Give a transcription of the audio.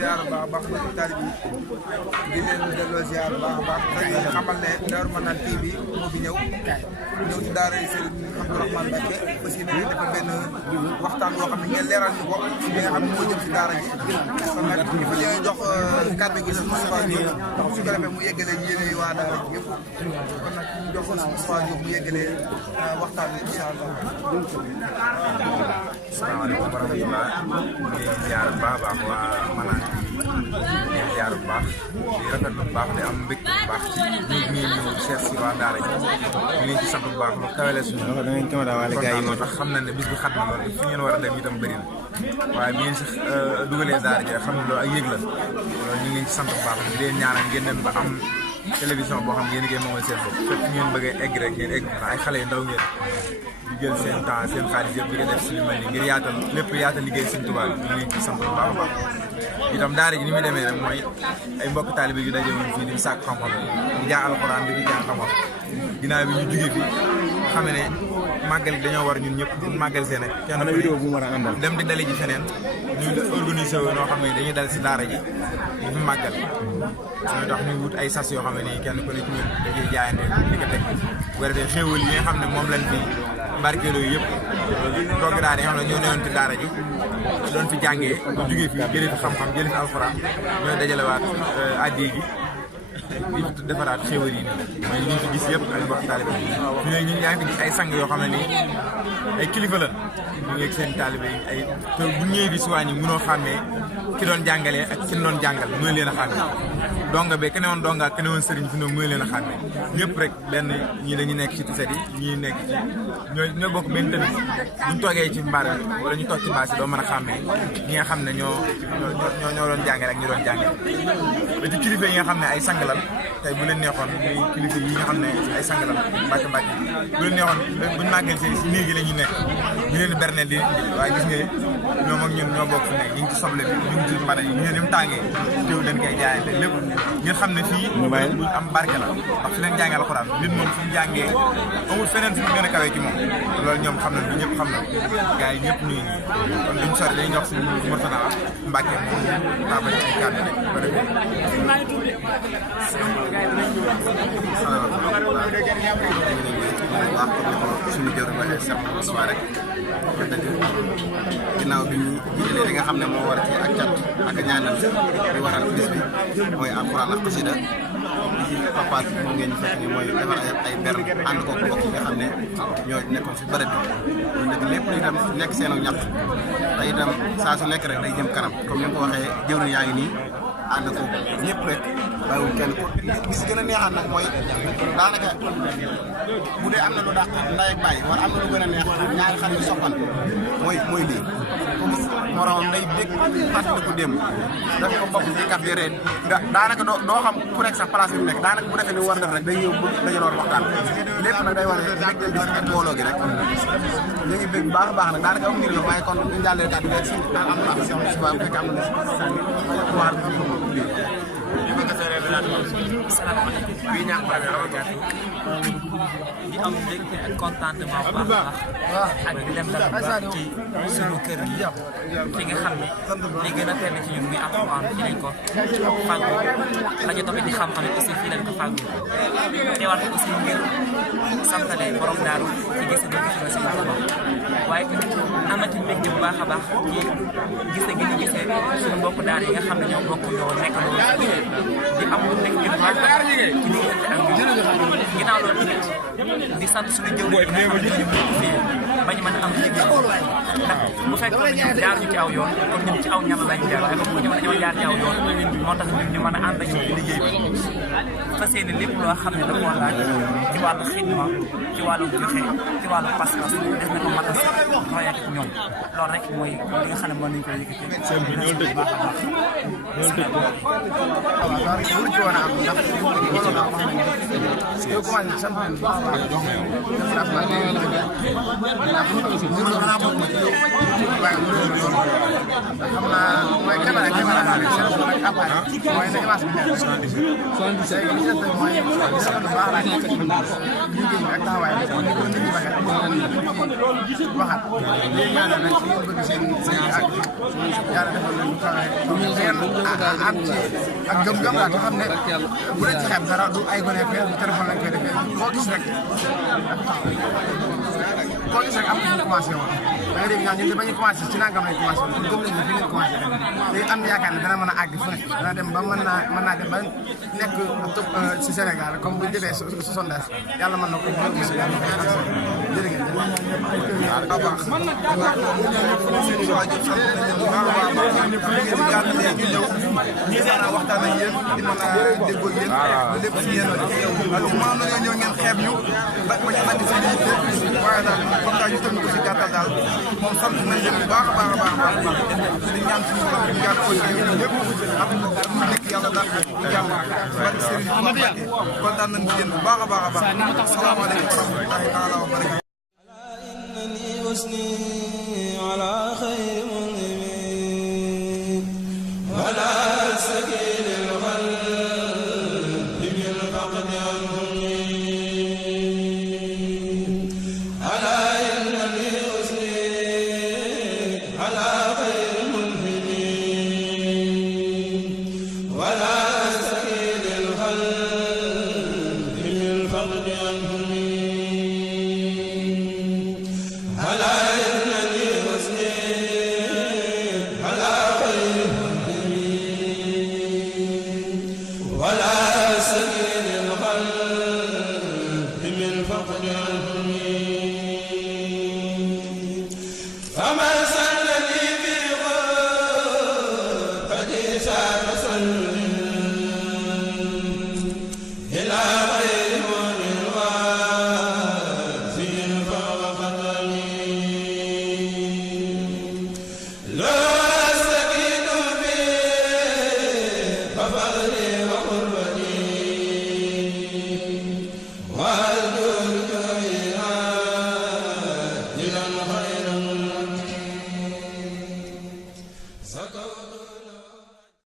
ziar baax baax ba taali bi di leen delloo ziar baax baax xamal ne Darou Manane TV moo fi ñëw ci daara Serigne Abdourahmane Mbacké aussi ne dafa benn waxtaan boo xam ne ngeen leeral ñu ko ci li nga xam ne moo jëm ci daara ji kon nag ñu fa ñëwee jox kàddu gi si Moustapha Diop su ko defee mu yeggalee yéene yi waa daara ji yëpp kon nag ñu jox Moustapha Diop mu yeggalee waxtaan bi incha allah. asalaamaaleykum wa rahmatulah ñu ngi ziar bu baax a baax waa Manane ñu ngi ziar bu baax di rafetlu bu baax di am mbégte bu baax ci ñi ñëw seet si waa daara ji ñu ngi ci sant bu baax lu kawale suñu da ngeen caméra wala gars yi moo tax xam na ne bis bi xat na lool fi ngeen war a dem itam bëri na waaye bi ngeen si dugalee daara ji xam ne loolu ak yëg la loolu ñu ngi ci sant bu baax di leen ñaanal ngeen dem ba am télévision boo xam ne yéen a ngi moomal seen bopp fekk ngeen bëggee egg rek ngeen egg ay xale yu ndaw ngeen di jël seen temps seen xaalis yëpp di ko def si lu mel ni ngir yaatal lépp yaatal liggéey Sëñ Tuubaa bi ñu ngi ci sant bu baax a baax itam daara ji ni muy demee nag mooy ay mbokk taalibe yu daje woon fii di sàkk xam-xam di jàng alxuraan di fi jàng xam-xam ginnaaw bi ñu jugee fi xam ne màggal gi dañoo war ñun ñëpp màggal seen ak kenn vidéo bu mu war a àndal dem di dale ji feneen ñu organisé wu noo xam ne dañuy dal si daara ji di fi màggal ñoo tax ñu wut ay sas yoo xam ne nii kenn ku ne ci ñun dañuy jaayante di ko teg bu ko defee xéewal yi nga xam ne moom lañ fi barkeeloo yëpp dogg daara yi nga xam ne ñoo newoon ci daara ji doon fi jàngee jugee fi jëlee fi xam-xam jëlee fi alxuraan ñooy dajalewaat addi ji di defaraat xéewal yi mooy ñu fi gis yëpp ak mbokk taalibe ñu ne ñu yaa ngi fi gis ay sang yoo xam ne nii ay kilifa la ñu ngi ak seen taalibe yi ay te bu ñëwee bi si waa ñi mënoo xàmmee ki doon jàngalee ak ki doon jàngal mënu leen a xàmmee donga be ke ne woon donga ke ne woon sëriñ fi ne mënu leen a xàmmee ñëpp rek benn ñii dañu nekk ci tiset yi ñii nekk ci ñoo bokk benn tamit buñ toogee ci mbaar bi wala ñu toog ci baas yi doo mën a xàmmee ñi nga xam ne ñoo doon jàngale ak ñi doon jàngale ba ci kilifa yi nga xam ne ay sang lan tey bu leen neexoon muy kilifa yi nga xam ne ay sang lan mbàkk bu leen neexoon buñ màggal si néeg yi la ñuy nekk ñu leen berneel di waaye gis nga ñoom ak ñun ñoo bokk fi nekk ñu ngi ci soble bi ñu ngi ci mbana yi ñu ne ni mu tàngee teew dañ koy jaayante lépp ngeen xam ne fii buñ am barke la ndax fi leen jàngee alxuraan nit moom fu mu jàngee amul feneen fu mu gën a kawee ci moom loolu ñoom xam nañ bi ñëpp xam nañ gars yi ñëpp ñuy nii kon duñ sori dañuy jox suñu Mourtala Mbacke moom daa bañ ay kàddu rek ba defee suñu jëru ba ay sama soir rek dëgg ginnaaw bi ñu jiitalee li nga xam ne moo war a ci ak cat ak ñaanal li waral bis bi mooy alxuraan ak xasida ci papa moom ngeen ñu fekk ni mooy defar ay ber ànd ko bokk nga xam ne ñoo nekkoon si bërëb bi dëgg lépp lu itam nekk seen ñaq te itam saa su nekk rek day jëm kanam comme ni nga ko waxee jëwriñ yaa ngi nii ànd ko ñëpp rek bàyyiwul kenn ko li si gën a neexaat nag mooy daanaka bu dee am na lu dàq ndey ak bàyyi wala am na lu gën a neex ñaari xale yu soppan mooy lii moroom day dégg fàttali ko démb daf ko bokk ci kaf di reen daanaka doo xam ku nekk sax place bi mu nekk daanaka bu defee ni war def rek day ñëw dañu waxtaan lépp nag day wane mbégte bi ak mbooloo gi rek ñu ngi bég bu baax a baax nag daanaka am ngir la waaye kon ñu jàllee kàddu gi rek si am na si suba bu fekkee am na sànni wax salaamaaleykum bii ñàkk di am mbégte ak contentement bu baax a baax ak di dem dara baax ci suñu kër gi fi nga xam ne li gën a tedd ci ñun muy alxuraan fi lañ ko fàggu la ñu tamit di xam-xam ne aussi fii lañ ko fàggu teewal ko aussi ngir santale borom daaru ci gis nga gis na si waaye amati mbégte bu baax a baax ci gise gi ñu gisee suñu mbokk daara yi nga xam ne ñoo bokk ñoo nekk di am lu nekk ngir baax ci diggante ak ñoom ginnaaw loolu tamit di sant suñu jëw yi nga xam ne ñoo ñu fii bañ mën a am liggéey ndax bu fekkoon ne ñun jaar ñu ci aw yoon kon ñun ci aw ñam lañ jaar waaye comme ñu dañoo jaar ci aw yoon moo tax ñun ñu mën a ànd ak ñoom ci liggéey bi fas yéene lépp loo xam ne da koo laaj ci wàllu xidma ci wàllu joxe ci wàllu pas-pas def na ko matas royate ñoom loolu rek mooy li nga xam ne mën nañu koy yëkkatee baax a baax am ci ak gëm-gëm laa te xam ne bu leen ci xeeb dara du ay gone fee du téléphone lañ koy defee koo gis rek am na ñu commencé woon da nga dégg ñun de ba ñu commencé ci nangam lañ commencé woon gëm nañ ne fi ngeen commencé léegi am na yaakaar ne dana mën a àgg fu ne dana dem ba mën naa dem ba nekk ci Sénégal comme bu ñu defee sondage yàlla mën na ko ba gis yàlla jërë ngeen jëf. waxtaan ak yéen di mën a déggoo yéen lépp ci yéen la parce que mënoon nañoo ñëw ngeen xeeb ñu ba ñu andi seen yitte waaye daal comme daal ñu tënk ko si gàttal daal moom sant nañ leen bu baax a baax a baax a baax di ñaan suñu borom ñu yàgg ko yéen ñëpp ak mu nekk yàlla daal yàlla barke Serigne Touba Mbacké kontaan nañ ci yéen bu baax a baax a baax asalaamaaleykum wa rahmatullahi taala wa barakatuh فما سلني في غرفتي